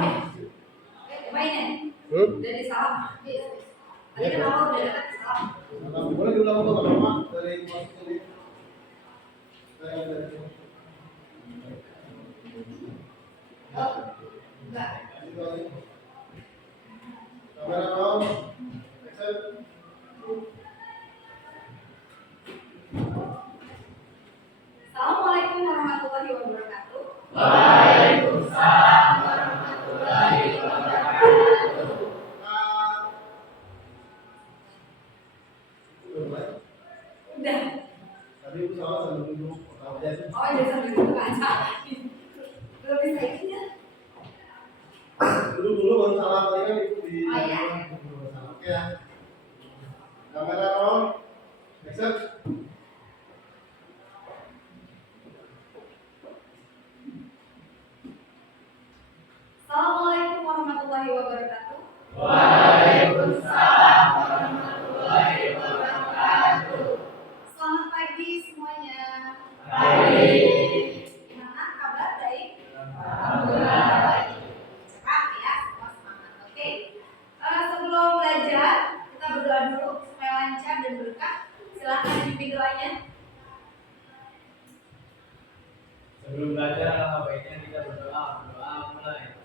salam ya? Cobain ya? Dari salam. Tadi kan awal udah dapat salam. Boleh diulang untuk lama dari masuk ini. Enggak. Kamera on. Action. Assalamualaikum warahmatullahi wabarakatuh. Waalaikumsalam warahmatullahi wabarakatuh. Udah. Tadi aku salah sambil duduk pertama aja. Oh iya sambil duduk aja. Belum bisa ini ya? Dulu baru salah tadi kan di. Oh iya. Oke ya. Kamera on. Action. Assalamualaikum warahmatullahi wabarakatuh. Waalaikumsalam warahmatullahi wabarakatuh. Selamat pagi semuanya. Baik. Gimana kabar? Baik? Alhamdulillah baik. Sehat ya, semua semangat. Oke. Sebelum belajar, kita berdoa dulu supaya lancar dan berkah. Silakan dipimpin doanya. Sebelum belajar, alangkah baiknya kita berdoa mulai.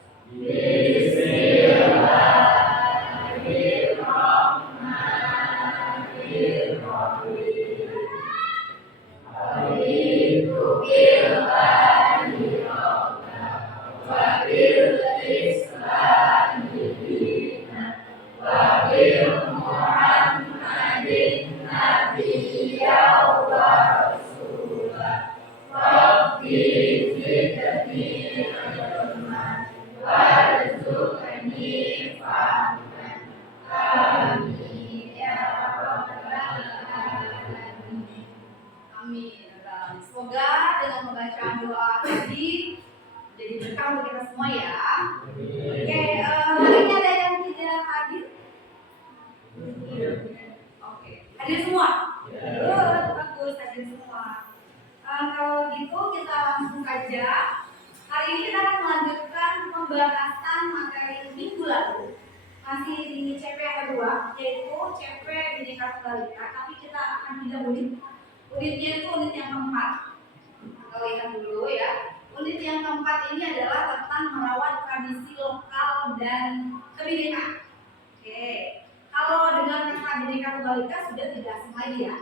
Amin. Semoga dengan membaca doa tadi jadi berkah untuk kita semua ya. Oke, hari ini ada yang tidak hadir? Oke, hadir semua? Good, bagus, hadir semua. Kalau gitu kita langsung saja. Hari ini kita akan melanjutkan pembahasan materi minggu lalu. Masih di CP yang kedua, yaitu CP Bhinneka Tunggal Ika. Tapi kita akan pindah unit. Unitnya itu unit yang keempat. Kita lihat dulu ya. Unit yang keempat ini adalah tentang merawat tradisi lokal dan kebinekaan. Oke. Kalau dengan kata Bhinneka Tunggal Ika sudah tidak asing lagi ya.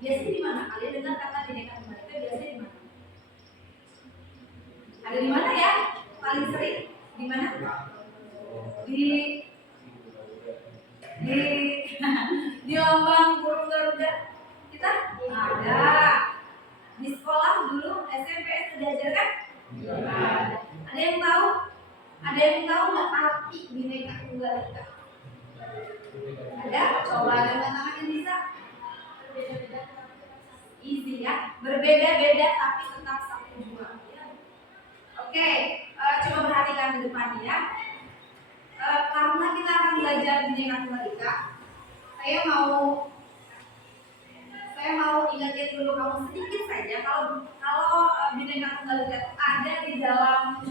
Biasanya di mana? Kalian dengar kata Bhinneka Tunggal Ika biasanya di mana? Ada di mana ya? Paling sering di mana? Di lambang burung Garuda kita ada. Di sekolah dulu SMP sudah ajarkan? Ada yang tahu? Ada yang tahu nggak arti Bhinneka Tunggal Ika? Ada? Coba dengan tangan yang bisa. Easy ya, berbeda-beda tapi tetap satu jua. Oke, coba perhatikan di depan ya. Karena kita akan belajar Bhinneka Tunggal Ika, saya mau ingatin dulu kamu sedikit saja kalau Bhinneka Tunggal Ika ada di dalam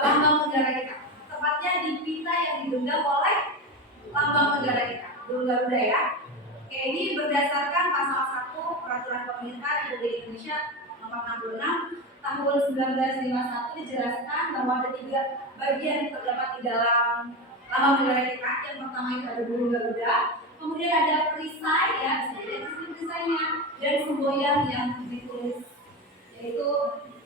lambang negara kita. Tepatnya di pita yang digenggam oleh lambang negara kita, burung Garuda ya. Oke, ini berdasarkan pasal 1 Peraturan Pemerintah Republik Indonesia Nomor 66 Tahun 1951 dijelaskan bahwa ada 3 bagian yang terdapat di dalam lambang negara kita. Yang pertama itu ada burung Garuda, kemudian ada perisai ya, perisainya, dan semboyan yang ditulis yaitu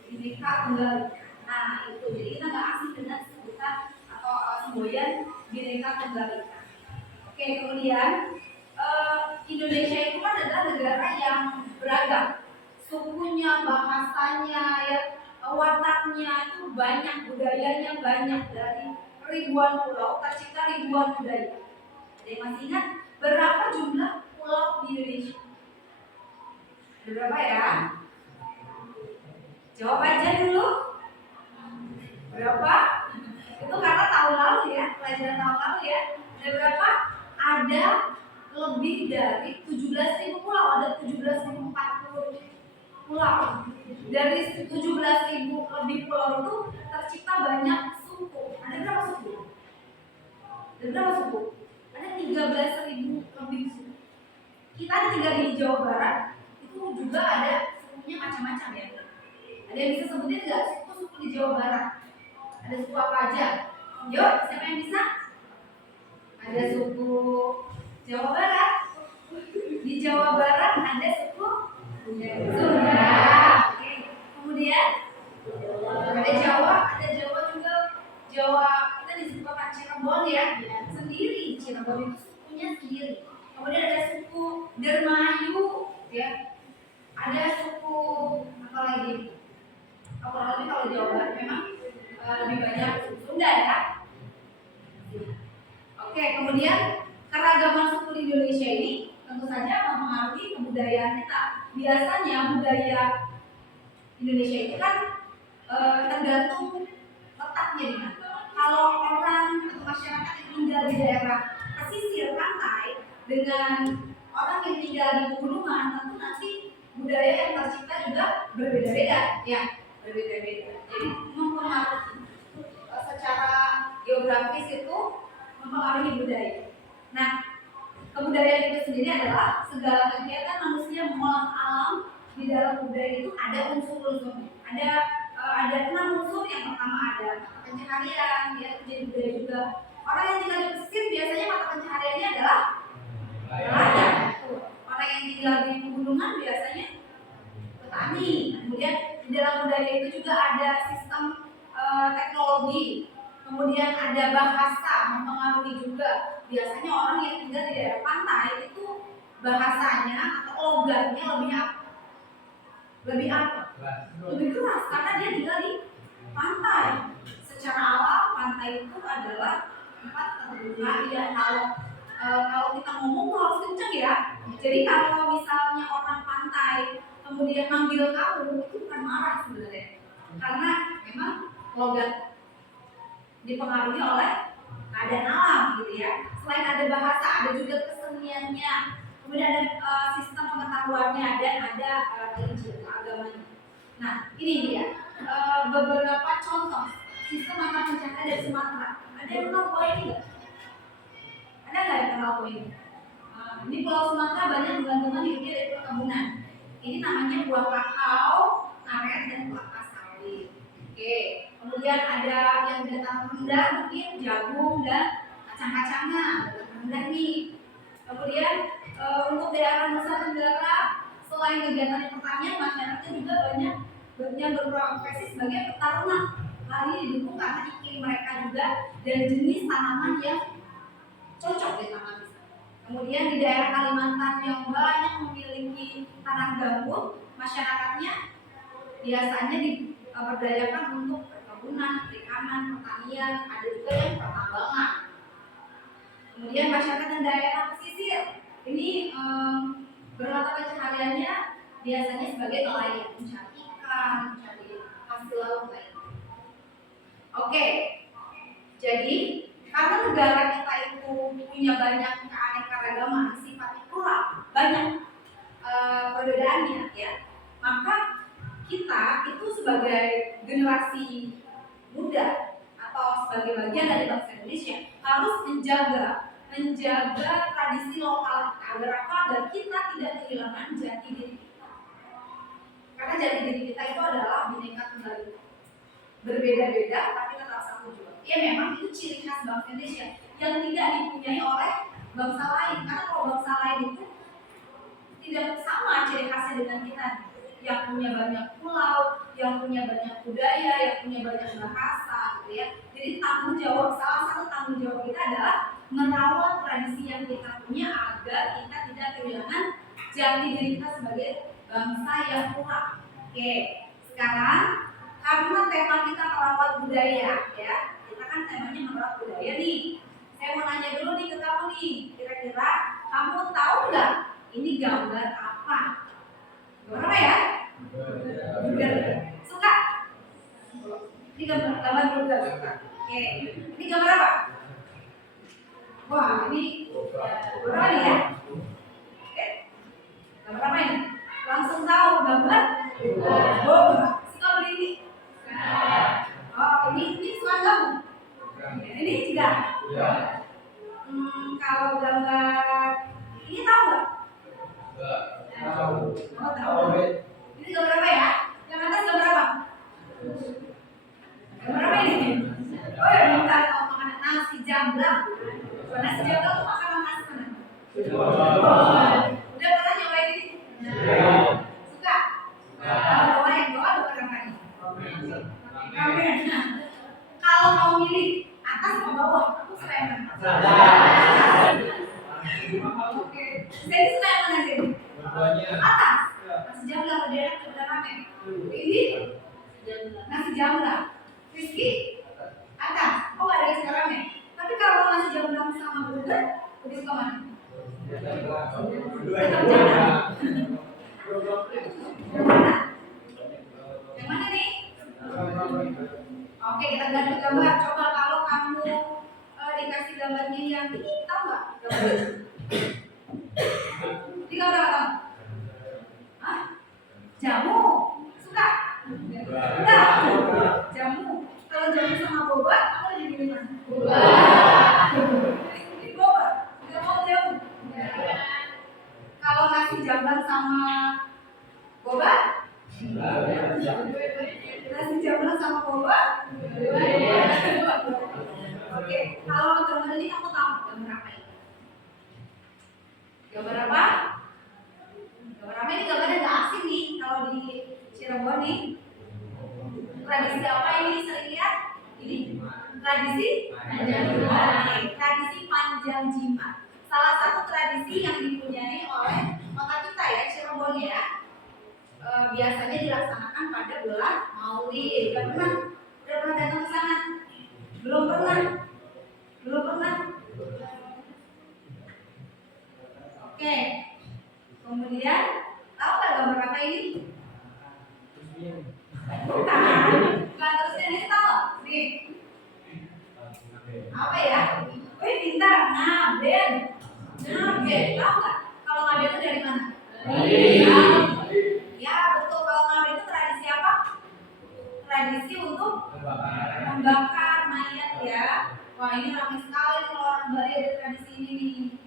Bhinneka Tunggal Ika. Nah itu, jadi kita nggak asing dengan sebutan atau semboyan Bhinneka Tunggal Ika. Oke, kemudian Indonesia itu kan adalah negara yang beragam, sukunya, bahasanya, ya, wataknya itu banyak, budayanya banyak, dari ribuan pulau tercipta ribuan budaya. Ada yang masih ingat berapa jumlah pulau di Indonesia? Berapa ya? Jawab aja dulu. Berapa? Itu karena tahun lalu ya, pelajaran tahun lalu ya. Ada berapa? Ada lebih dari 17.000 pulau, ada 17.040 pulau. Dari 17.000 lebih pulau itu tercipta banyak suku. Ada berapa suku? Ada 13.000 lebih suku. Kita tinggal di Jawa Barat, itu juga ada sukunya macam-macam ya. Ada yang bisa sebutin nggak suku-suku di Jawa Barat? Ada suku apa aja? Yuk, siapa yang bisa? Ada suku Jawa Barat. Di Jawa Barat ada suku Sunda. Oke. Kemudian ada Jawa juga. Jawa kita di suku apa? Cirebon ya, sendiri. Cirebon itu sukunya sendiri. Kemudian ada suku Dermayu, ya. Ada suku apa lagi? Kurang lebih kalau Jawa Barat memang lebih banyak suku Sunda ya. Oke, kemudian keragaman suku di Indonesia ini tentu saja mempengaruhi kebudayaan kita. Biasanya budaya Indonesia itu kan tergantung letaknya di mana. Kalau orang atau masyarakat yang tinggal di daerah pesisir pantai dengan orang yang tinggal di pegunungan, tentu nanti budaya yang tercipta juga berbeda-beda, ya, berbeda-beda. Jadi mempengaruhi secara geografis itu mempengaruhi budaya. Nah, kebudayaan itu sendiri adalah segala kegiatan manusia mengolah alam. Di dalam budaya itu ada unsur-unsurnya. Ada 6 unsur. Yang pertama ada mata pencaharian, ya, jadi budaya juga. Orang yang tinggal di pesisir biasanya mata pencahariannya adalah nelayan. Orang yang tinggal di pegunungan biasanya petani. Kemudian di dalam budaya itu juga ada sistem teknologi. Kemudian ada bahasa mempengaruhi juga. Biasanya orang yang tinggal di daerah pantai itu bahasanya atau logatnya lebih keras karena dia tinggal di pantai. Secara alam pantai itu adalah tempat terbuka ya. Kalau kita ngomong tuh harus kenceng ya. Jadi kalau misalnya orang pantai kemudian manggil kamu itu bukan marah sebenarnya, karena memang logat dipengaruhi oleh keadaan alam gitu ya. Selain ada bahasa, ada juga keseniannya. Kemudian ada sistem pengetahuannya dan ada religion agamanya. Nah, ini dia beberapa contoh sistem mata pencaharian dari Sumatera. Ada yang kenal Pulau ini nggak? Ada nggak yang kenal Pulau ini? Ini Pulau Sumatera banyak bergantungan hidupnya dari perkebunan. Ini namanya buah kakao, karet, dan kelapa sawit. Oke. Kemudian ada yang dataran rendah, mungkin jagung dan kacang-kacangan. Dataran rendah nih. Kemudian untuk daerah Nusa Tenggara, selain kegiatan pertanian, masyarakatnya juga banyak yang berprofesi sebagai peternak. Hal ini didukung karena iklim mereka juga dan jenis tanaman yang cocok di tanah. Kemudian di daerah Kalimantan yang banyak memiliki tanah gambut, masyarakatnya biasanya diberdayakan untuk perkebunan, perikanan, pertanian, ada juga yang pertambangan. Kemudian masyarakat dan daerah pesisir ini bermata pencahariannya biasanya sebagai nelayan, mencari ikan, mencari hasil laut lain. Oke, jadi karena negara kita itu punya banyak keanekaragaman, sifatnya plural, banyak perbedaannya, ya, maka kita itu sebagai generasi muda atau sebagai bagian dari bangsa Indonesia harus menjaga tradisi lokal agar apa? Agar kita tidak kehilangan jati diri kita. Karena jati diri kita itu adalah Bhinneka Tunggal Ika. Berbeda-beda tapi tetap satu juga. Ya memang itu ciri khas bangsa Indonesia yang tidak dipunyai oleh bangsa lain. Karena kalau bangsa lain itu tidak sama ciri khasnya dengan kita. Yang punya banyak pulau, yang punya banyak budaya, yang punya banyak bahasa, gitu ya. Jadi salah satu tanggung jawab kita adalah merawat tradisi yang kita punya agar kita tidak kehilangan jati diri kita sebagai bangsa yang kuat. Oke, sekarang karena tema kita merawat budaya, ya, kita kan temanya merawat budaya nih. Saya mau nanya dulu nih ke kamu nih, kira-kira kamu tahu nggak ini gambar apa? Gambar apa ya? Suka? Ini gambar juga suka. Oke, ini gambar apa? Wah, ini berapa nih ya? Oke, gambar apa ini? Langsung tahu gambar? Suka beli ini? Oh, ini suka kamu? Ini juga? Kalau gambar ini tahu nggak? Tahu. Oh, tahu. Ini gambar apa ya? Yang atas gambar apa? Gambar apa ini? Oh ya, bentar. Oh, makanan nasi jamblang. Nasi jamblang itu makanan khas mana? Udah pernah nyobain ini? Suka? Bawa yang bawa bukan apa ini? Ramen. Kalau mau milih atas atau bawah, aku suka yang mana? Oke, saya suka yang mana sih? Atas. Nasi jamblang lebih enak daripada ramen. Ini nasi jamblang. Rizky atas. Oh, nggak ada yang suka ramen. Tapi kalau nasi jamblang sama burger, lebih suka mana? Tetap jamblang. Yang mana nih? Oke, kita ganti gambar. Coba kalau kamu dikasih gambarnya yang ini, tahu nggak? Ini gambar apa? Hah? Jamu. Suka? Enggak. Jamu. Kalau jamu sama boba, kamu lebih pilih mana? Boba. Ini boba. Nggak mau jamu. Kalau nasi jamblang sama boba? Nasi jamblang sama boba? Oke, kalau gambar ini kamu tahu gambar apa ini? Gambar apa? Gambar apa ini? Gambarnya nggak asing nih kalau di Cirebon nih. Tradisi apa ini sering lihat? Ini tradisi panjang jimat. Tradisi panjang jimat. Salah satu tradisi yang dipunyai oleh kota kita ya, Cirebon ya. Biasanya dilaksanakan pada bulan Maulid. Udah pernah datang ke sana? Belum pernah. Oke. Kemudian tahu nggak gambar apa ini? Bukan terusnya ini tahu? Nih. Apa ya? Wih, pintar. Ngaben. Tahu nggak? Kalau ngaben itu dari mana? Ya, betul. Kalau ngaben itu tradisi apa? Tradisi untuk membakar mayat ya. Wah, ini ramai sekali kalau orang Bali ada tradisi ini nih.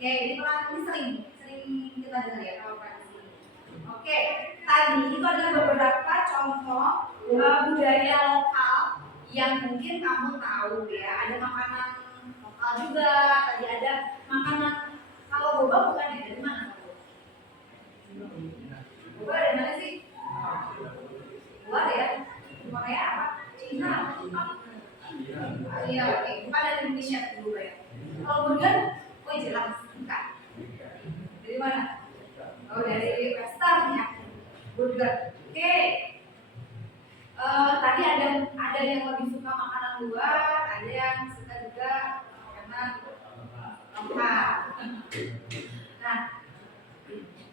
Oke, ini sering kita dengar ya kalau tradisi ini. Oke, tadi itu adalah beberapa contoh budaya lokal yang mungkin kamu tahu ya. Ada makanan lokal juga. Tadi ada makanan kalau boba bukan ya, dari mana? Boba dari mana sih? Luar ya? Korea apa? Cina? Iya, oke. Bukan dari Indonesia dulu ya. Kalau burger, jelas bukan. Dari mana? Oh, dari Western ya. Burger. Oke. Tadi ada yang lebih suka makanan luar, ada yang suka juga makanan lokal. Nah,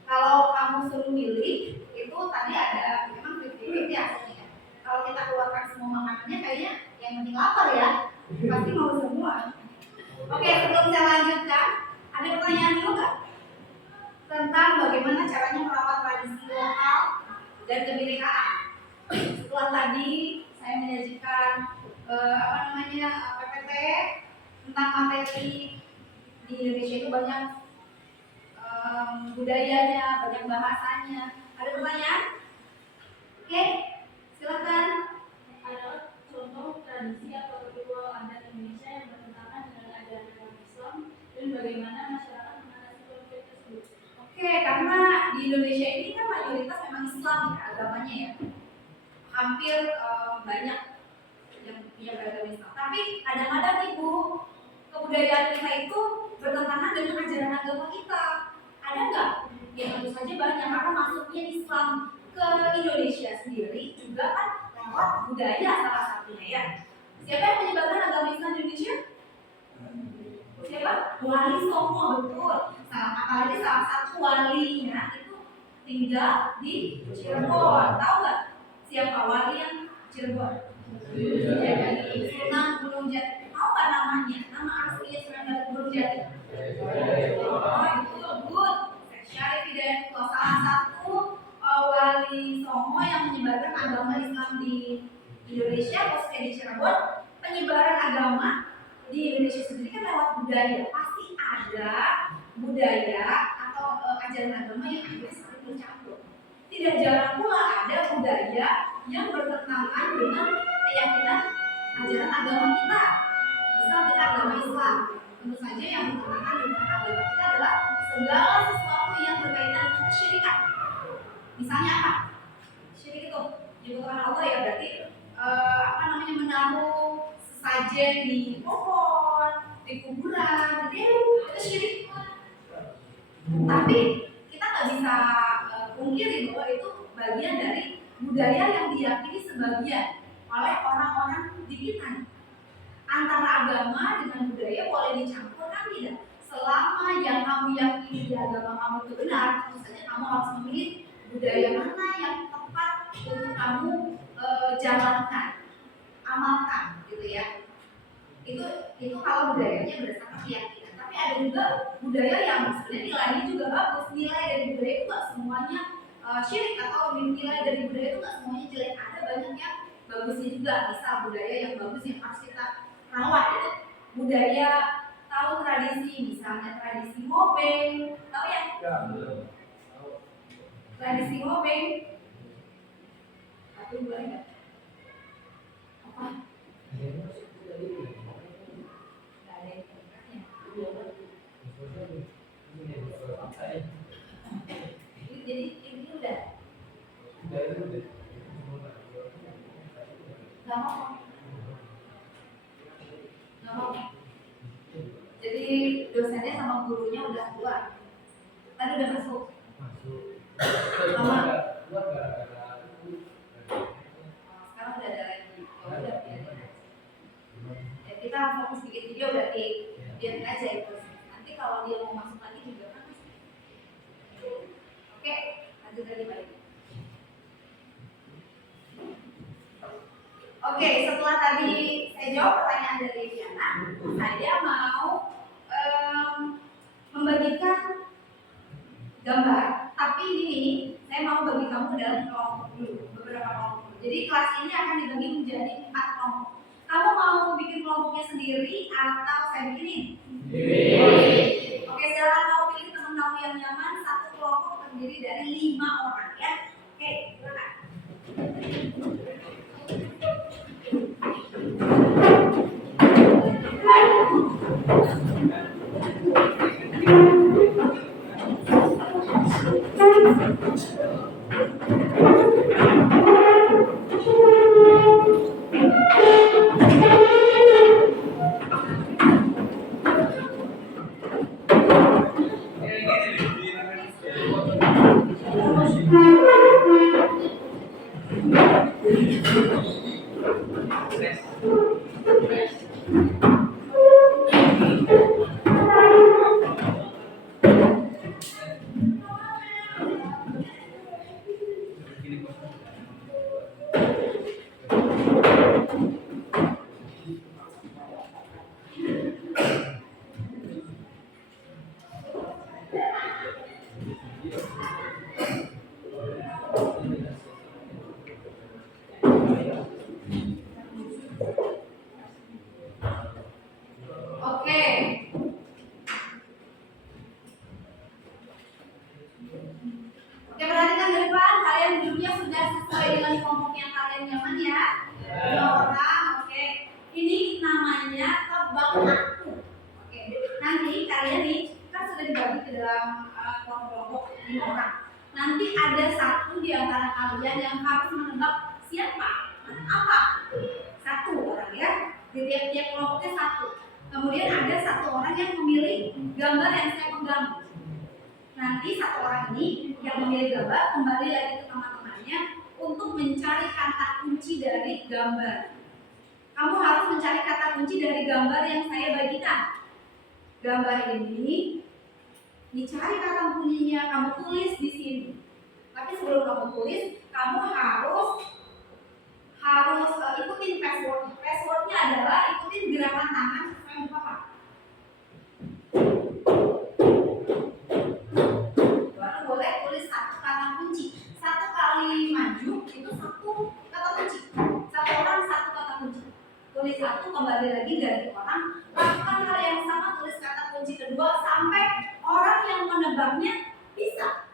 kalau kamu suruh milih, itu tadi ada memang 50-50 ya. Kalau kita keluarkan semua makanannya, kayaknya yang penting lapar ya. Pasti mau semua. Oke, sebelum saya lanjutkan, ada pertanyaan dulu nggak? Tentang bagaimana caranya merawat tradisi lokal dan kebinekaan. Setelah tadi saya menyajikan PPT tentang materi di Indonesia itu banyak budayanya, banyak bahasanya. Ada pertanyaan? Oke, silakan. Adalah contoh tradisi atau ritual adat Indonesia yang bertentangan dengan ajaran Islam dan bagaimana masyarakat mengatasi konflik tersebut. Oke, karena di Indonesia ini kan mayoritas memang Islam ya agamanya ya. Hampir banyak yang punya beragam Islam. Tapi kadang-kadang nih Bu, kebudayaan kita itu bertentangan dengan ajaran agama kita. Ada nggak? Ya tentu saja banyak, karena masuknya Islam ke Indonesia sendiri juga kan lewat budaya salah satunya ya. Siapa yang menyebarkan agama Islam di Indonesia? Siapa? Wali Songo, betul. Apalagi salah satu walinya itu tinggal di Cirebon. Tahu nggak siapa wali yang Cirebon? Sunan Gunung Jati. Tahu nggak namanya? Nama aslinya Sunan Gunung Jati. Oh, itu good. Syarif Hidayatullah, salah satu wali Songo yang menyebarkan agama Islam di Indonesia, khususnya di Cirebon. Penyebaran agama di Indonesia sendiri kan lewat budaya, pasti ada budaya atau ajaran agama yang akhirnya saling bercampur. Tidak jarang pula ada budaya yang bertentangan dengan keyakinan ajaran agama kita. Misal kita agama Islam, tentu saja yang bertentangan dengan agama kita adalah segala sesuatu yang berkaitan dengan kesyirikan. Misalnya apa? Syirik itu menyebutkan Allah ya, berarti menaruh sesajen di pohon, di kuburan, gitu ya, itu syirik. Tapi kita nggak bisa pungkiri bahwa itu bagian dari budaya yang diyakini sebagian oleh orang-orang di kita. Antara agama dengan budaya boleh dicampur kan tidak? Selama yang kamu yakini di agama kamu itu benar, tentu saja kamu harus memilih budaya mana yang tepat untuk kamu jalankan, amalkan, gitu ya. Itu kalau budayanya berdasarkan keyakinan. Tapi ada juga budaya yang sebenarnya nilainya juga bagus. Nilai dari budaya itu nggak semuanya syirik, atau nilai dari budaya itu nggak semuanya jelek. Ada banyak yang bagusnya juga. Misal budaya yang bagus yang harus kita rawat itu budaya, tahu tradisi, misalnya tradisi ngobeng, tahu ya? Tradisi ngobeng, satu boleh nggak? Apa? Jadi ini udah nggak mau. Jadi dosennya sama gurunya udah keluar. Tadi udah masuk. Sama. Sekarang udah ada lagi. Ya udah biarin. Ya, kita fokus bikin video berarti biarin aja itu. Nanti kalau dia mau masuk lagi juga kan masuk. Oke, lanjut lagi balik. Oke, setelah tadi saya jawab pertanyaan dari Diana, saya mau membagikan gambar. Tapi ini saya mau bagi kamu ke dalam kelompok dulu, beberapa kelompok. Jadi kelas ini akan dibagi menjadi 4 kelompok. Kamu mau bikin kelompoknya sendiri atau saya bikinin? Oke, silakan kamu pilih teman kamu yang nyaman. Satu kelompok terdiri dari 5 orang ya. Oke, silakan. Gambar ini dicari kata kuncinya, kamu tulis di sini. Tapi sebelum kamu tulis, kamu harus ikutin password. Passwordnya adalah ikutin gerakan tangan sesuai apa? Baru boleh tulis satu kata kunci. Satu kali maju itu satu kata kunci. Satu orang satu kata kunci. Tulis satu, kembali kembali lagi dari orang, lakukan hal yang sama, tulis kata kunci kedua sampai orang yang menebaknya bisa.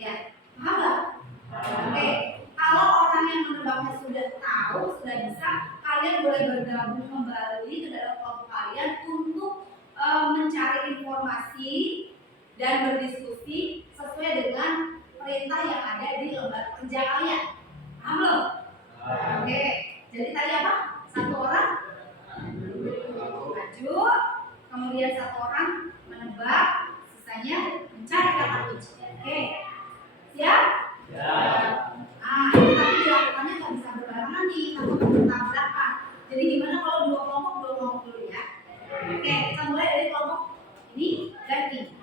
Ya, paham nggak? Oke, kalau orang yang menebaknya sudah tahu, sudah bisa, kalian boleh bergabung kembali ke dalam kelompok kalian untuk mencari informasi dan berdiskusi sesuai dengan perintah yang ada di lembar kerja kalian. Paham belum? Oke, jadi tadi apa? Satu orang maju, kemudian satu orang menebak, sisanya mencari kata kunci. Oke, siap? Ya. Ah, ini tapi dilakukannya nggak bisa berbarengan nih, takut bertabrakan. Jadi gimana kalau dua kelompok dulu ya? Oke, kita mulai dari kelompok ini dan ini.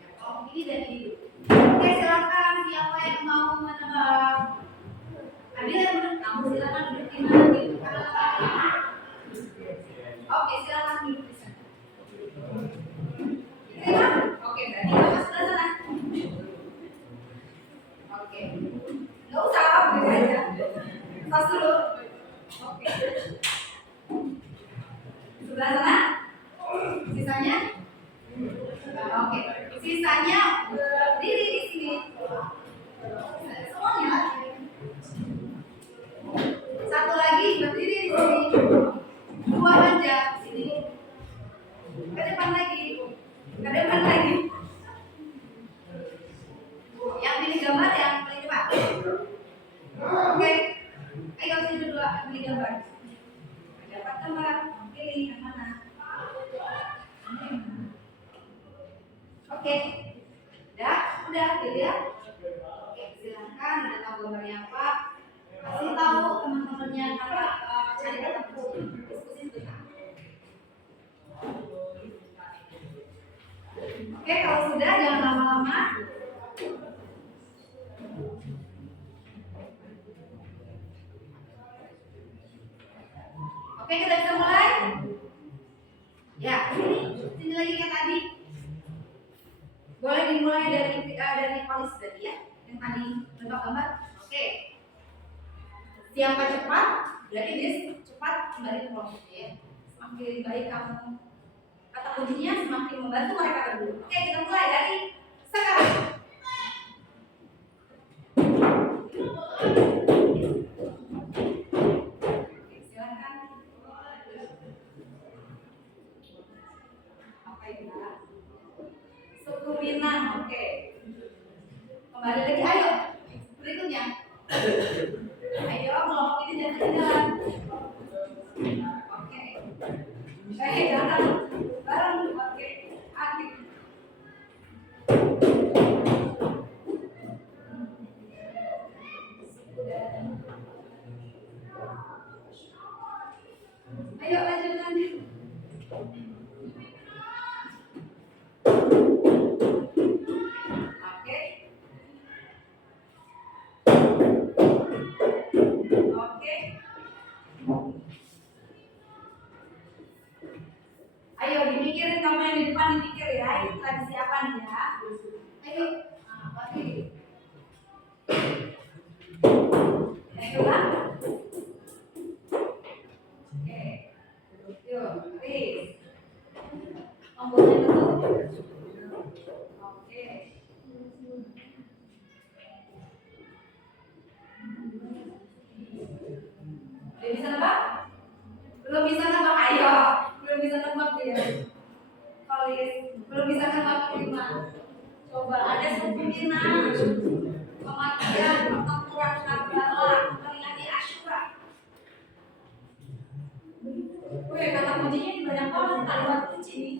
Ya, kelompok ini dan ini dulu. Oke, silakan siapa yang mau menebak? Adil yang menurut kamu silakan duduk di mana nih? Oke, silakan duduk di sana. Terima? Oke, berarti kamu sudah sana. Oke, nggak usah apa aja. Pas dulu. Oke. Sebelah sana. Sisanya? Oke. Sisanya berdiri di sini. Semuanya. Satu lagi berdiri di sini. Dua aja di sini. Ke depan lagi. Ke depan lagi. Yang pilih gambar yang paling cepat. Oke. Ayo sini berdua pilih gambar. Dapat gambar. Pilih yang mana? Oke. Udah pilih ya. Oke, silakan. Udah tahu gambarnya apa? Kasih tahu teman-temannya cara cari kata kunci. Diskusi sebentar. Oke, kalau sudah jangan lama-lama. Oke, kita bisa mulai. Ya, sini lagi kayak tadi. Boleh dimulai dari polis tadi ya, yang tadi bentuk gambar. Oke. Siapa cepat, berarti dia cepat kembali ke kelompoknya ya. Semakin baik kamu kata kuncinya, semakin membantu mereka berdua. Oke, kita mulai dari sekarang. Oke, silakan. Apa itu? Suku Minang, oke. Kembali lagi, ayo. Berikutnya. Ayo, kelompok ini jangan ketinggalan. Oke. Jangan bareng. Oke. Aktif. Ayo lanjutkan. Oke. Oke. Ayo dimikirin kamu yang di depan dimikir ya. Ini tradisi apa nih ya? Ayo. Nah, lagi. Ayo lah. Oke. Yuk, Riz. Tombolnya dulu. Oke. Udah bisa nebak? Belum bisa nebak, ayo. Belum bisa nebak dia. Polis, belum bisa nebak kelima. Coba ada suku Minang, kematian, pertempuran Karbala, memperingati Asyura. Wih, kata kuncinya ini banyak banget kalimat kunci nih.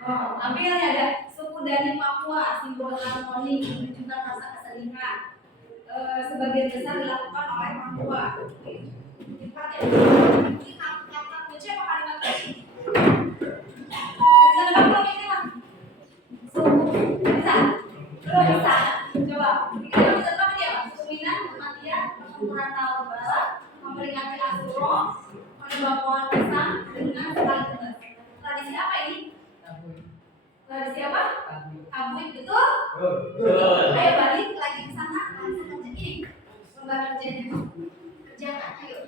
Oh, ambil ya ada suku dari Papua, simbol harmoni, menunjukkan rasa kesedihan. Sebagian besar dilakukan oleh Papua. Cepat ya. Ini kata kunci apa kalimat kunci? Bisa nebak belum ini mah? Bisa? Belum bisa? Coba. Kita bisa nebak dia Pak. Suku Minang, kematian, pertempuran Karbala, memperingati Asyura, menebak pohon pisang dengan sekali tebas. Tradisi apa ini? Tradisi apa? Tabuik, betul? Betul. Ayo balik lagi ke sana, kerja ini. Lembar kerjanya. Kerjakan, ayo.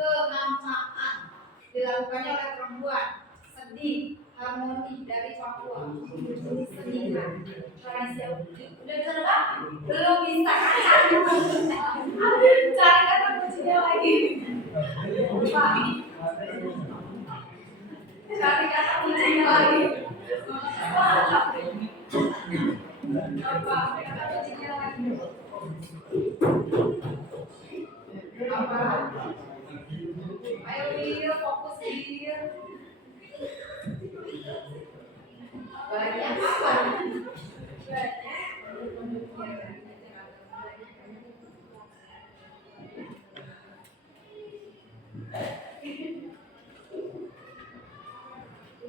Kehampaan dilakukannya oleh perempuan. Sedih, harmoni dari Papua. Seniman, tradisi. Udah bisa nebak? Belum bisa. Cari kata kuncinya lagi. Pak. Cari kata kuncinya lagi. Apa? Kata kuncinya lagi. Apa? Ayo Wir, fokus Wir. Banyak apa?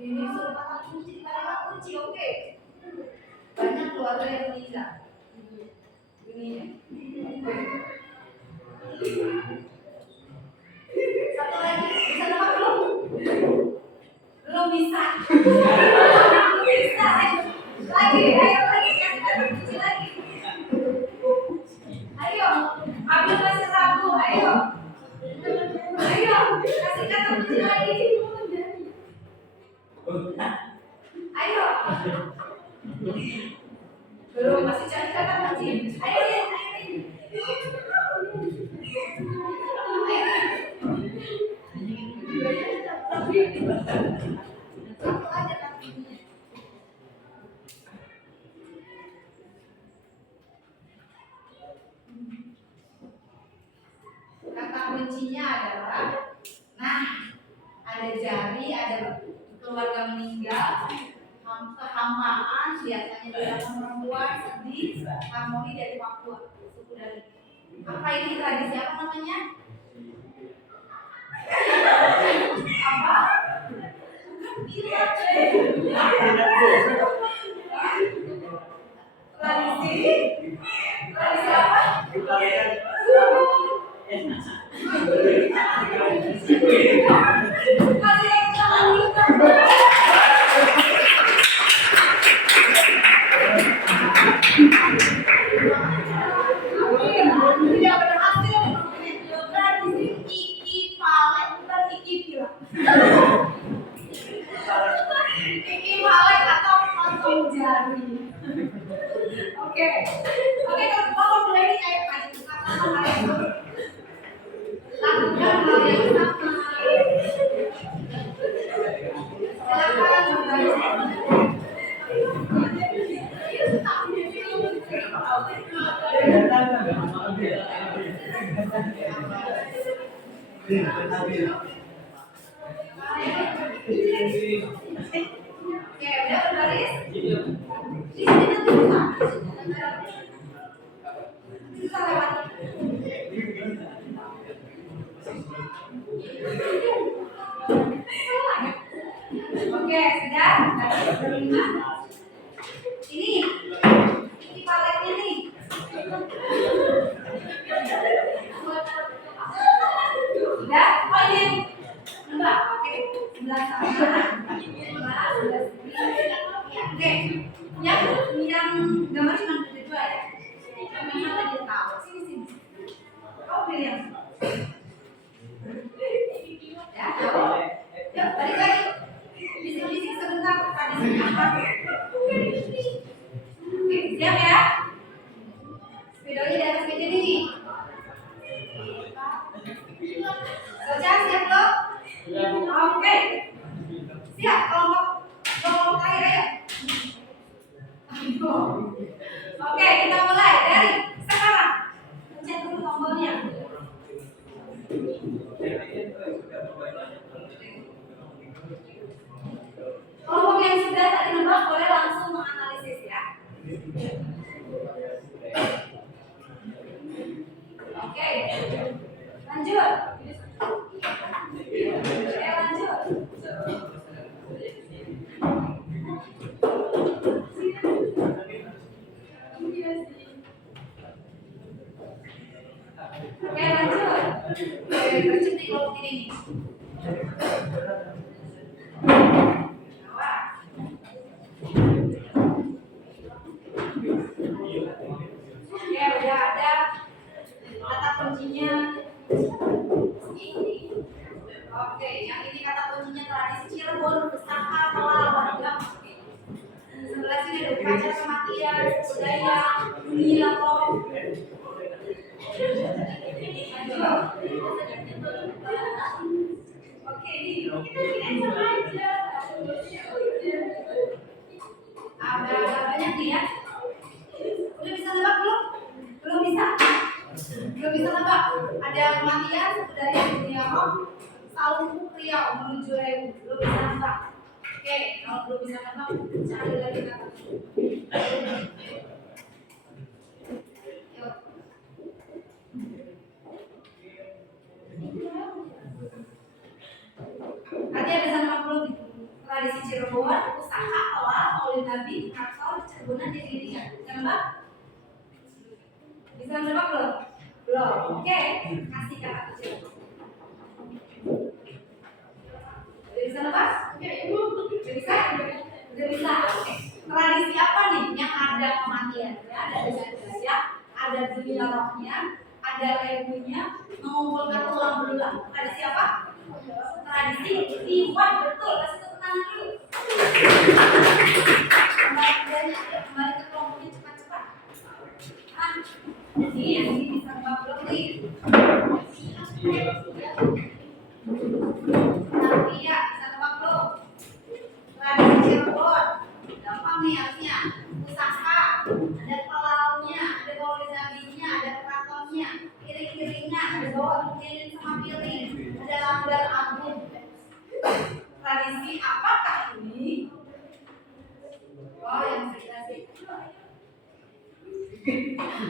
Ini suruh kata kunci, kata kunci, oke. Banyak keluarga yang meninggal. Ini ya. Satu lagi, bisa nebak belum? Belum bisa. Belum bisa. Lagi, ayo lagi, kasih kata kunci lagi. Ayo, Abil masih ragu, ayo. Ayo, kasih kata kunci lagi. Ayo. Belum, masih cari kata kunci. Ayo, ayo. Satu aja kata kuncinya. Kata kuncinya adalah, nah, ada jari, ada keluarga meninggal, kehampaan, biasanya dilakukan perempuan, sedih, harmoni dari Papua, suku dari. Apa ini tradisi apa namanya? Apa? Tradisi? Tradisi apa? Tidak berhasil. Tradisi Iki Palek, bukan Iki Pila. Iki Palek atau potong jari. Oke, kalau mulai ini kayak maju kata hal yang sama. Lakukan hal yang sama. Silakan membaca. Oke, udah berbaris? Di sini nanti bisa lewat. Oke, sudah? Berlima. Ini paletnya nih. Sudah? Oh ini. Enggak, oke. Sebelah sana. Sebelah sini. Oke. Yang gambar cuma dua ya. Yang mana dia tahu? Sini. Oh, pilih yang. Ya, tahu. Yuk, balik lagi. Bisik-bisik sebentar. Tradisi apa? Oke, siap ya? Spidolnya di atas meja ini. Baca, siap lo? Oke. Siap, kelompok terakhir ayo. Oke, kita mulai dari sekarang. Pencet dulu tombolnya. Kelompok yang sudah tadi nebak boleh langsung menganalisis ya. Oke, lanjut. Lanjut. Oke, lanjut. Bercetik kelompok ini. Oke, udah ada kata kuncinya. Ini. Oke, yang ini kata kuncinya tradisi Cirebon, pusaka melawan. Oke. Sebelah sini ada upacara kematian, budaya, dunia kok. Oke, ini kita sama aja. Ada banyak nih ya. Udah bisa nebak belum? Belum bisa. Belum bisa nebak. Ada kematian, budaya, dunia kok. Saung Riau menuju Rewu. Belum bisa nebak. Oke, kalau belum bisa nebak, cari lagi kata. Yuk. Nanti ada sama belum tradisi Cirebon, usaha awal Maulid Nabi atau Cirebonan jadi dia. Bisa nebak? Bisa nebak belum? Belum. Oke, kasih kata Cirebon. Udah bisa nebak? Udah bisa? Udah bisa. Oke. Tradisi apa nih yang ada kematian? Ya, ada budaya, ada dunia rohnya, ada rebunya, mengumpulkan tulang belulang. Tradisi apa? Tradisi liwat, betul. Kasih tepuk tangan dulu. Kembali ke kelompoknya cepat-cepat. Ini bisa nebak belum nih? Tapi ya, bisa nebak belum? Tradisi Cirebon, gampang nih artinya. Pusaka, ada pelalnya, ada Maulid Nabinya, ada keratonnya, piring-piringnya, ada bawa piring sama piring, ada lambar agung. Tradisi apakah ini? Oh, yang saya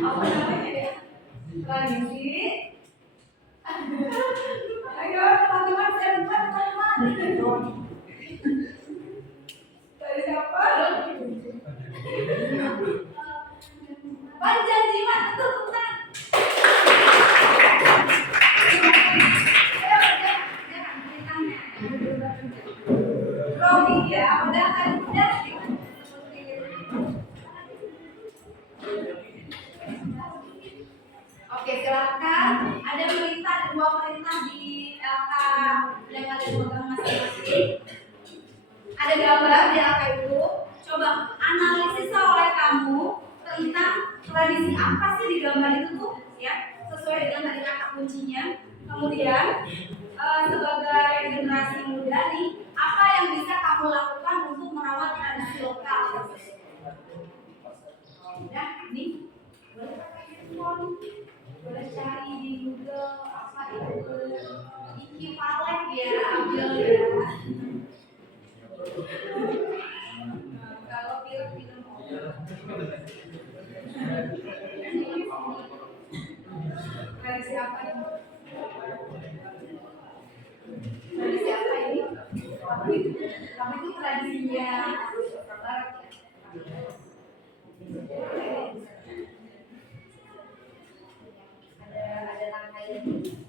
apa namanya ya? Tradisi. Ayo teman-teman, saya lupa teman-teman. Dari siapa? Panjang jimat, betul bukan? Rogi ya, udah kan udah. Oke, silakan. Ada perintah, dua perintah di LK yang ada di pegang masing-masing. Ada gambar di LK itu. Coba analisis oleh kamu tentang tradisi apa sih di gambar itu tuh, ya, sesuai dengan tadi kata kuncinya. Kemudian sebagai generasi muda nih, apa yang bisa kamu lakukan untuk merawat tradisi lokal? Udah, ini boleh pakai handphone, boleh cari di Google apa itu equivalent ya, ambil ya. Kalau film-film tradisi apa ini? Tradisi apa ini? Kamu itu tradisinya Barat ya? Ada rangkaian ini.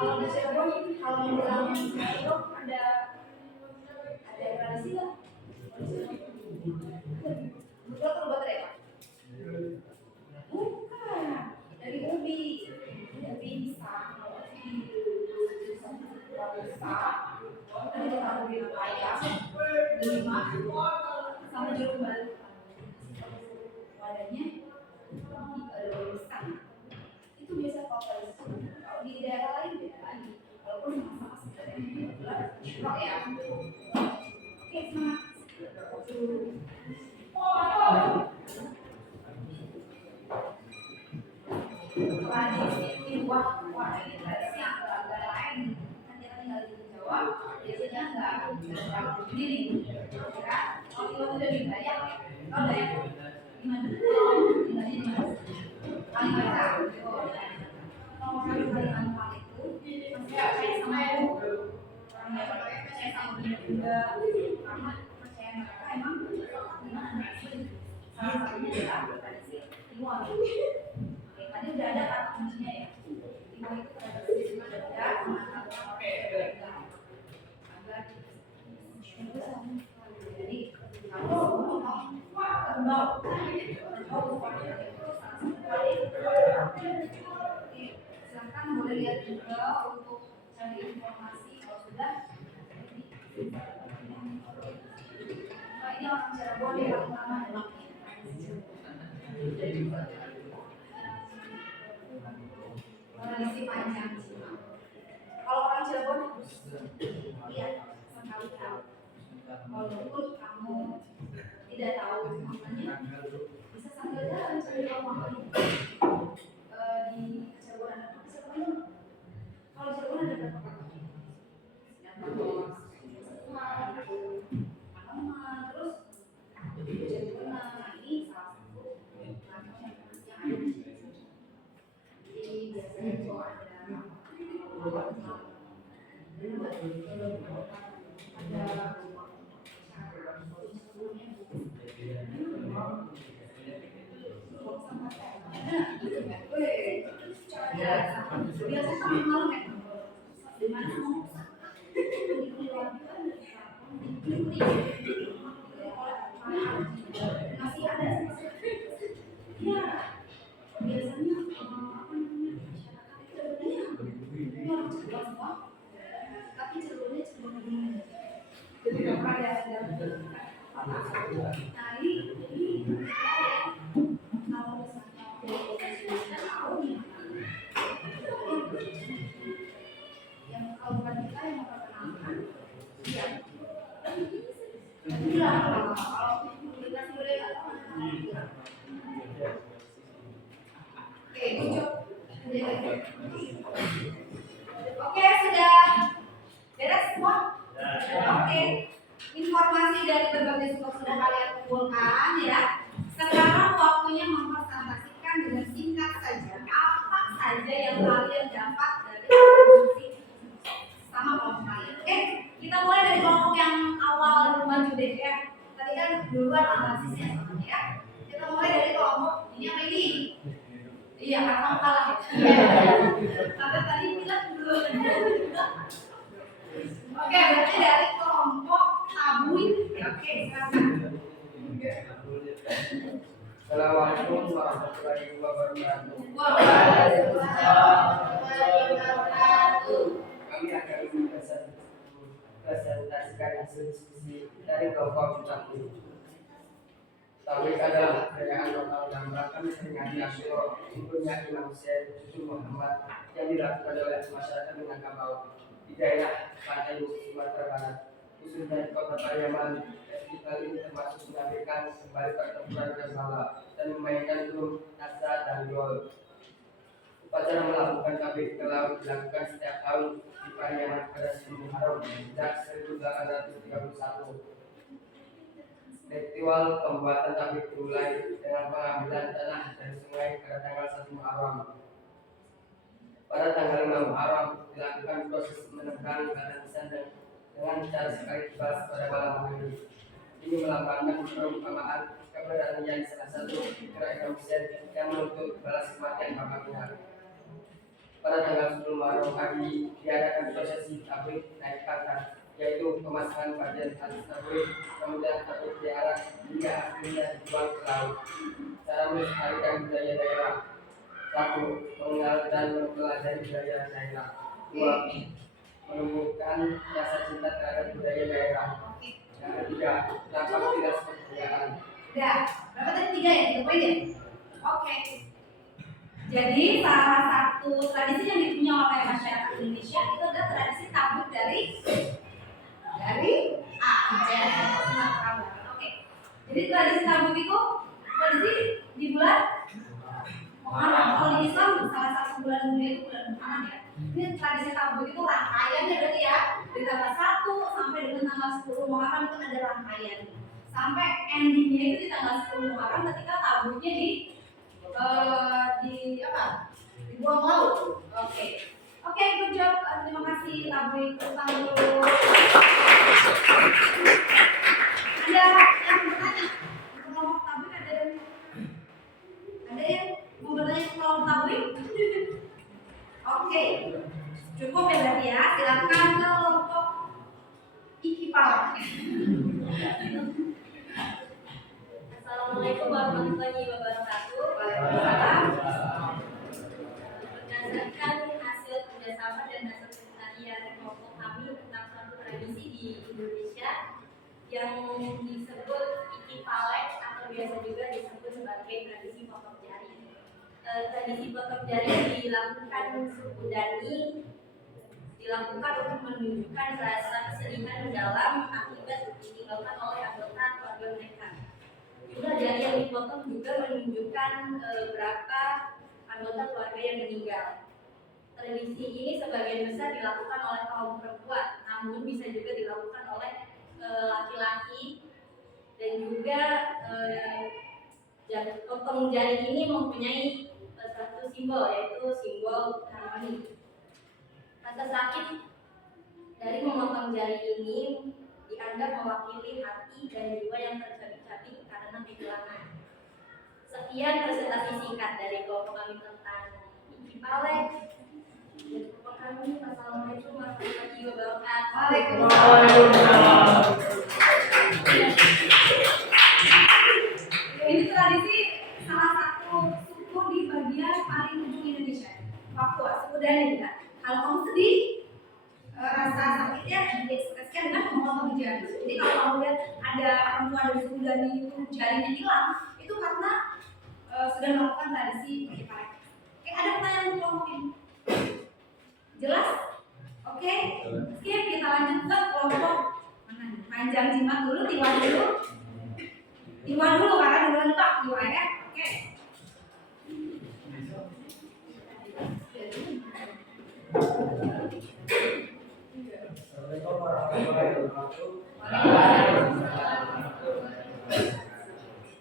Kalau di Cirebon, kalau menjelang itu ada tradisi nggak? Betul atau baterai Pak? Bukan, dari ubi bisa, nanti ditaruh di ayam, delima, sama jeruk balik. Wadahnya ada besar. Itu biasa kalau di daerah lain beda lagi. Walaupun sama-sama sebenarnya ya. Oke, semangat. Tradisi wah ini tradisi yang agak lain. Kan kita tinggal di Jawa, biasanya nggak sendiri. Ya, kalau itu udah dibayar, kalau ada yang gimana? Tinggalnya di mana? Kalimantan. Kalau Kalimantan itu masih percaya sama ibu, orang nggak percaya sama bunda. karena percaya mereka emang gimana salah satunya adalah tradisi Timur. Oke, tadi udah ada kata kuncinya ya. Timur itu tradisi bekerja agar jadi kalau kerbau silakan boleh lihat juga untuk cari informasi kalau sudah ini orang Cirebon yang paling lama adalah tradisi panjang. Kalau orang Cirebon harus lihat sekali tahu. Walaupun kamu tidak tahu maknanya, bisa sambil jalan cari tahu maknanya. Di Cirebon ada apa? Kalau Cirebon ada berapa kata? Terus Cirebon ini salah satu kata yang ada di situ. Jadi biasanya itu ada biasa sama malam ya dimana mau masih ada ya biasanya apa namanya masyarakat itu sebenarnya ini orang Cirebon semua tapi Cirebonnya Cirebon begini jadi nggak pernah nah ini kalau misalnya tahu yang kalau bukan kita yang memperkenalkan ya bilang kalau komunikasi boleh oke lucu oke sudah beres semua oke informasi dari berbagai sumber sudah kalian kumpulkan ya sekarang waktunya mempresentasikan dengan singkat saja apa saja yang kalian dapat dari diskusi sama kelompok kalian. Oke, kita mulai dari kelompok yang awal maju deh ya. Tadi kan duluan analisisnya sama ya. Kita mulai dari kelompok ini apa ini? Iya, karena kalah ya. Karena tadi bilang dulu. Oke, berarti dari kelompok tabuin. Oke, silakan. Assalamualaikum warahmatullahi wabarakatuh. Waalaikumsalam warahmatullahi wabarakatuh. Kami akan mempresentasikan hasil diskusi dari kelompok Tabuin. Tabuin adalah perayaan lokal yang merupakan peringatan Asyura umurnya Imam Hussein cucu Muhammad yang dilakukan oleh masyarakat Minangkabau di daerah pantai Sumatera Barat, khususnya di Kota Pariaman. Festival ini termasuk menampilkan kembali pertempuran Karbala dan memainkan drum, nasa, dan gol. Upacara melakukan tablik ke laut dilakukan setiap tahun di Pariaman pada 10 Muharram sejak 1831. Ritual pembuatan tablik dimulai dengan pengambilan tanah dari sungai pada tanggal 1 Muharram. Pada tanggal 5 Muharram dilakukan proses menebang batang nisan dengan cara sekali kebas pada malam hari. Ini melambangkan perumpamaan keberanian salah satu kerajaan Mesir yang menuntut balas kematian bapaknya. Pada tanggal 10 Muharram pagi diadakan prosesi tablik naik pangkat, yaitu pemasangan bagian atas tablik, kemudian tablik diarak hingga akhirnya dibuang ke laut. Cara melestarikan budaya daerah: 1. Mengenal dan mempelajari budaya daerah. 2. Menumbuhkan rasa cinta terhadap budaya daerah. Yang ketiga, dapat tidak kebudayaan. Udah, berapa tadi 3 ya? 3 poin ya? Oke. Jadi salah satu tradisi yang dipunya oleh masyarakat Indonesia itu adalah tradisi tablik dari Aceh, Sumatera Barat. Oke. Jadi tradisi tablik itu tradisi di bulan Muharram. Kalau di Islam salah satu bulan mulia itu bulan Muharram ya. Ini tradisi tablik itu rangkaiannya berarti ya dari tanggal 1 sampai dengan tanggal 10 Muharram itu ada rangkaian. Sampai endingnya itu di tanggal 10 Muharram ketika tabliknya dibuang laut. Oke. Oke, good job. Terima kasih Tabui. Tepuk tangan dulu. Ada yang bertanya? Untuk kelompok Tabui ada yang mau bertanya ke kelompok Tabui? Oke, cukup ya berarti ya. Silakan ke kelompok IKIPA. Assalamualaikum warahmatullahi wabarakatuh. Waalaikumsalam. Berdasarkan hasil kerjasama dan hasil penelitian kelompok kami tentang suatu tradisi di Indonesia yang disebut Ikipalek atau biasa juga disebut sebagai tradisi potong jari. Tradisi potong jari dilakukan suku Dani, dilakukan untuk menunjukkan rasa kesedihan mendalam akibat ditinggalkan oleh anggota keluarga mereka. Jumlah jari yang dipotong juga menunjukkan berapa anggota keluarga yang meninggal. Tradisi ini sebagian besar dilakukan oleh kaum perempuan, namun bisa juga dilakukan oleh laki-laki, dan juga potong jari ini mempunyai satu simbol, yaitu simbol harmoni. Rasa sakit dari memotong jari ini dianggap mewakili hati dan jiwa yang tercabik-cabik karena kehilangan. Sekian presentasi singkat dari kelompok kami tentang Ikipalek. Dan kelompok kami, Wassalamualaikum warahmatullahi wabarakatuh. Waalaikumsalam. Ini tradisi salah satu suku di bagian paling ujung Indonesia, Papua, suku Dani ya. Kalau kamu sedih, rasa sakitnya diekspresikan dengan memotong jari. Jadi kalau kamu lihat ada perempuan dari suku Dani itu jarinya hilang, itu karena sudah melakukan tradisi Ikipalek. Oke, ada pertanyaan untuk kelompok ini? Jelas? Oke, skip, kita lanjut ke kelompok mana nih? Panjang jimat dulu, Tiwa dulu. Tiwa dulu karena duluan Pak, Tiwa ya. Oke. Assalamualaikum warahmatullahi wabarakatuh.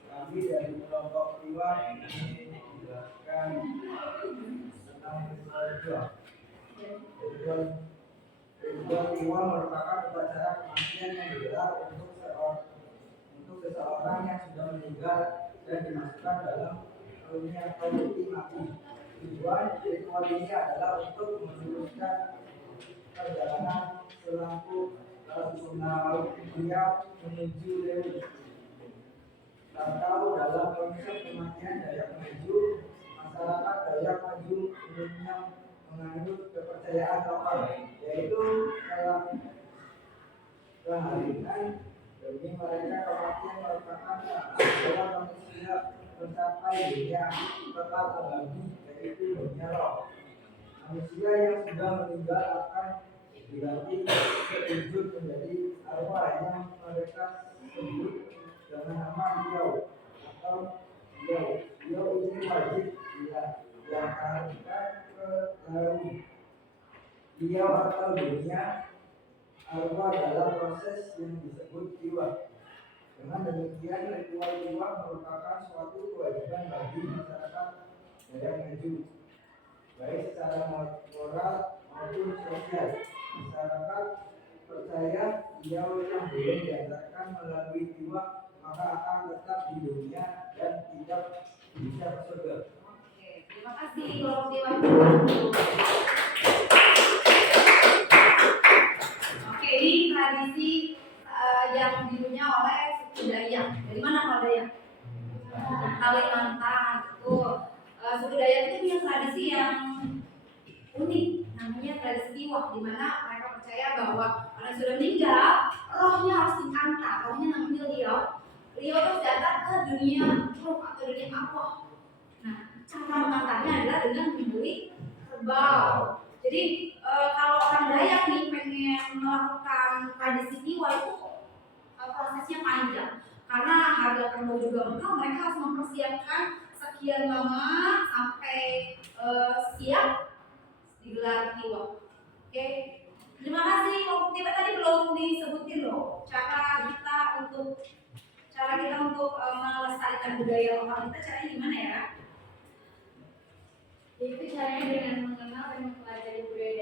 Kami dari kelompok Tiwa ini menjelaskan tentang ritual Tiwa. Ritual Tiwa merupakan upacara kematian yang digelar untuk seseorang yang sudah meninggal dan dimasukkan dalam dunia peti mati. Tujuan ritual ini adalah untuk meluruskan perjalanan selaku rasional beliau menuju Lewi. Atau dalam konsep kematian Dayak Maju, masyarakat Dayak Maju umumnya menganut kepercayaan lokal, yaitu keharian demi mereka kematian merupakan adalah manusia mencapai dunia total abadi, yaitu dunia roh. Manusia yang sudah meninggal akan diganti wujud menjadi arwah yang mereka sebut dengan nama Beliau atau Beliau ini wajib diantarkan ke Lewi. Beliau atau dunia arwah dalam proses yang disebut jiwa. Dengan demikian, ritual jiwa merupakan suatu kewajiban bagi masyarakat Dayak Maju, baik secara moral maupun sosial. Masyarakat percaya beliau yang belum diantarkan melalui jiwa maka akan tetap di dunia dan tidak bisa ke surga. Oke, terima kasih kelompok Tiwa. Oke, ini tradisi yang dipunya oleh suku Dayak. Dari mana kalau Dayak? Kalimantan. Betul. Suku Dayak itu punya tradisi yang unik, namanya tradisi Tiwa, di mana mereka percaya bahwa orang sudah meninggal, rohnya harus diantar. Rohnya namanya Beliau harus diantar ke dunia roh atau dunia arwah. Nah, cara mengantarnya adalah dengan membeli kerbau. Jadi kalau orang Dayak nih pengen melakukan tradisi Tiwa itu prosesnya panjang. Karena harga kerbau juga mahal, mereka harus mempersiapkan sekian lama sampai siap digelar Tiwa. Oke, terima kasih. Kelompok Tiwa tadi belum disebutin loh cara kita untuk melestarikan budaya lokal kita. Caranya gimana ya? Yaitu caranya dengan mengenal dan mempelajari budaya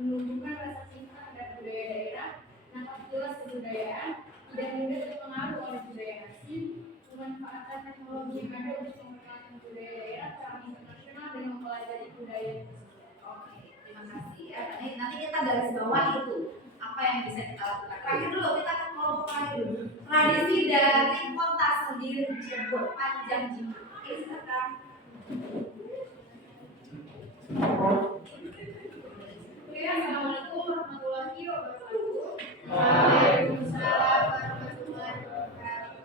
menumbuhkan rasa cinta terhadap budaya daerah, nampak jelas kebudayaan, tidak mudah terpengaruh oleh budaya asing, memanfaatkan teknologi yang ada untuk memperkenalkan budaya daerah secara internasional dan mempelajari budaya tersebut. Oke, terima kasih ya. Nanti kita garis bawah itu apa yang bisa kita lakukan. Terakhir dulu kita ke kelompok terakhir dulu. Tradisi dari kota sendiri di Cirebon, Panjang Jimat. Oke, silakan. Oke, assalamualaikum warahmatullahi wabarakatuh. Waalaikumsalam warahmatullahi wabarakatuh.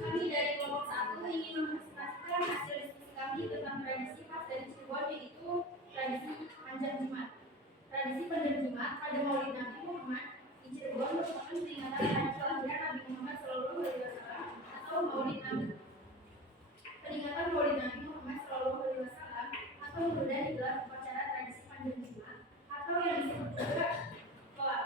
Kami dari kelompok 1 ingin mempresentasikan hasil diskusi kami tentang tradisi khas dari Cirebon, yaitu tradisi Panjang Jimat. Tradisi Panjang Jimat pada Maulid Nabi Muhammad di Cirebon merupakan peringatan hari kelahiran Nabi Muhammad SAW atau Maulid Nabi. Peringatan Maulid Nabi Muhammad SAW atau kemudian digelar upacara tradisi Panjang Jimat atau yang disebut juga kelal.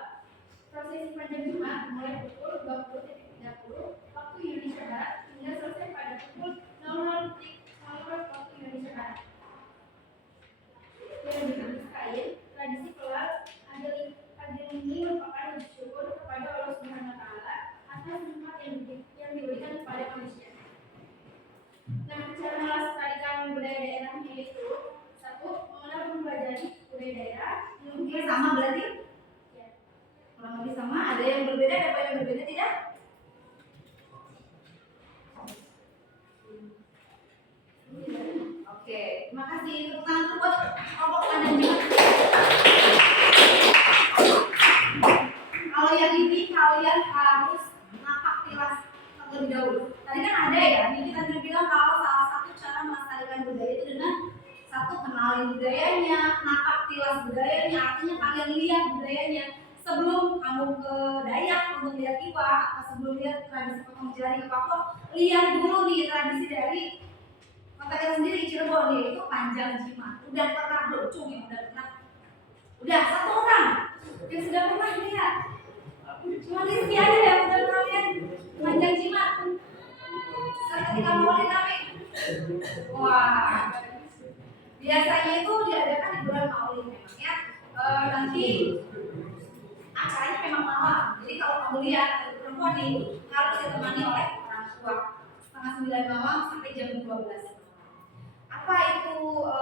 Prosesi Panjang Jimat mulai pukul 20.30 waktu Indonesia Barat hingga selesai pada pukul 00.00 waktu Indonesia Barat. Yang diberi kain, tradisi kelal adil ini merupakan wujud syukur kepada Allah Subhanahu wa Ta'ala atas nikmat yang diberikan kepada manusia. Nah, cara melestarikan budaya daerahnya yaitu 1. Mengenal dan mempelajari budaya daerah. Mungkin sama berarti? Ya. Kurang lebih sama. Ada yang berbeda, ada yang berbeda tidak? Oke, terima kasih. Tepuk tangan untuk buat kelompok Panjang Jimat. Kalau yang ini kalian harus napak tilas terlebih dahulu. Tadi kan ada ya, ini kita bilang kalau salah satu cara melestarikan budaya itu dengan 1. Kenalin budayanya, napak tilas budayanya, artinya kalian lihat budayanya sebelum kamu ke Dayak untuk lihat Iwa atau sebelum lihat tradisi potong jari ke Papua, lihat dulu nih tradisi dari kota kita sendiri Cirebon, yaitu Panjang Jimat. Udah pernah belum? Cung yang udah pernah? Udah 1 orang yang sudah pernah lihat. Cuma Rizky aja yang udah pernah lihat Panjang Jimat. Ketika Maulid Nabi. Wah, biasanya itu diadakan di bulan Maulid memang ya. Nanti acaranya memang malam. Jadi kalau kamu lihat perempuan nih harus ditemani oleh orang tua. Setengah 9 malam sampai jam 12. Apa itu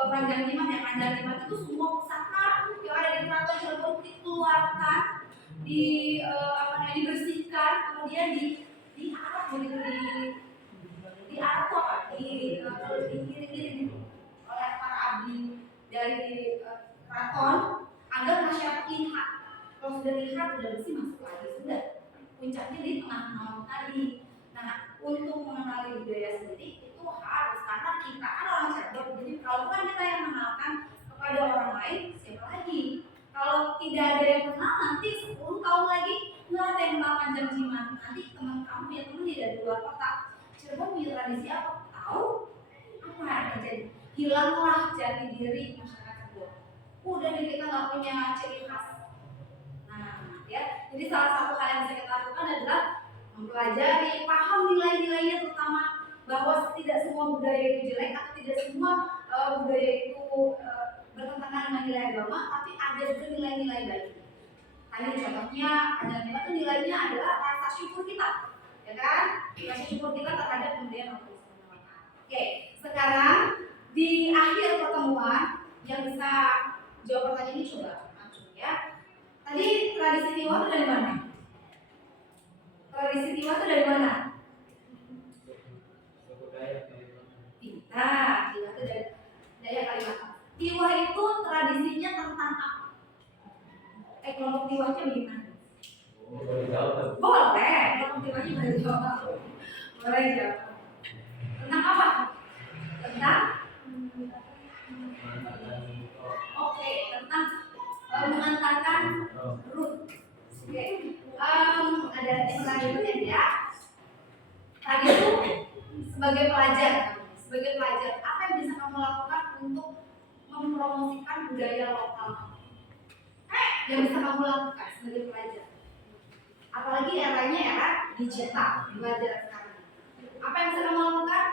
Panjang Jimat ya? Panjang Jimat itu semua pusaka yang ada di keraton Cirebon dikeluarkan, dibersihkan, kemudian diarak begitu diarak tuh apa? Digiring-giring oleh para abdi dari keraton agar masyarakat lihat. Kalau sudah lihat sudah bersih masuk lagi sudah. Puncaknya di tengah malam tadi. Nah, untuk mengenali budaya sendiri itu harus karena kita kan orang Cirebon. Jadi kalau bukan kita yang mengenalkan kepada orang lain, siapa lagi? Kalau tidak ada yang kenal, nanti 10 tahun lagi nggak ada yang kenal Panjang Jimat. Nanti teman kamu ya teman dari luar kota Cirebon punya tradisi apa? Tahu? Apa yang terjadi? Hilanglah jati diri masyarakat Cirebon. Udah nih kita nggak punya ciri khas. Nah, ya. Jadi salah satu hal yang bisa kita lakukan adalah mempelajari, paham nilai-nilainya, terutama bahwa tidak semua budaya itu jelek atau tidak semua budaya itu bertentangan dengan nilai agama, tapi ada juga nilai-nilai baik. Tadi contohnya Panjang Jimat itu nilainya adalah rasa syukur kita, ya kan? Rasa syukur kita terhadap pemberian Allah Subhanahu wa Ta'ala. Oke, sekarang di akhir pertemuan yang bisa jawab pertanyaan ini coba langsung ya. Tadi tradisi Tiwa itu dari mana? Tradisi Tiwa itu dari mana? Tiwa itu dari Dayak Kalimantan. Tiwa itu tradisinya tentang apa? Kelompok Tiwanya bagaimana? Boleh, kelompok Tiwanya boleh jawab. Boleh jawab. Tentang apa? Tentang tentang mengantarkan Ruth. Oke. Ada selanjutnya ya. Tadi itu sebagai pelajar, apa yang bisa kamu lakukan untuk mempromosikan budaya lokal? Yang bisa kamu lakukan sebagai pelajar? Apalagi eranya era digital, belajar sekarang. Apa yang bisa kamu lakukan?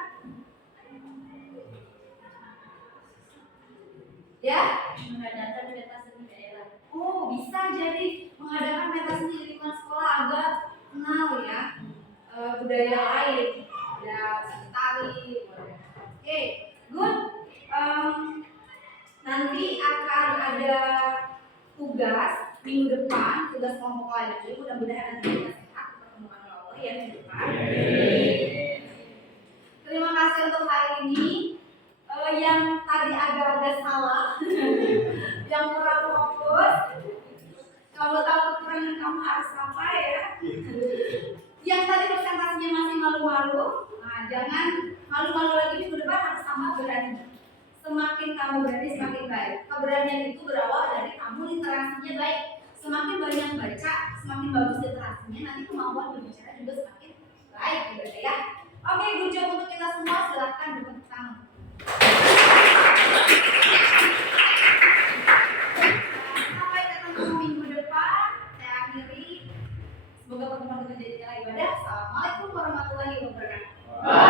Ya, mengadakan pentas seni daerah. jadi mengadakan pentas seni di lingkungan sekolah agar kenal ya budaya lain, ya tari. Oke, good. Nanti akan ada tugas minggu depan, tugas kelompok lagi. Mudah-mudahan nanti kita sehat pertemuan Allah ya minggu depan. Terima kasih untuk hari ini. Yang tadi agak-agak salah, yang kurang fokus, kamu tahu kekurangan kamu harus apa ya? Yang tadi presentasinya masih malu-malu, nah jangan malu-malu lagi, minggu depan harus tambah berani. Semakin kamu berani, semakin baik. Keberanian itu berawal dari kamu literasinya baik. Semakin banyak baca, semakin bagus literasinya, nanti kemampuan berbicara juga semakin baik, gitu ya. Oke, good job untuk kita semua. Silahkan bertepuk tangan. Sampai ketemu minggu depan. Saya akhiri. Semoga pertemuan kita jadi ibadah. Assalamualaikum warahmatullahi wabarakatuh.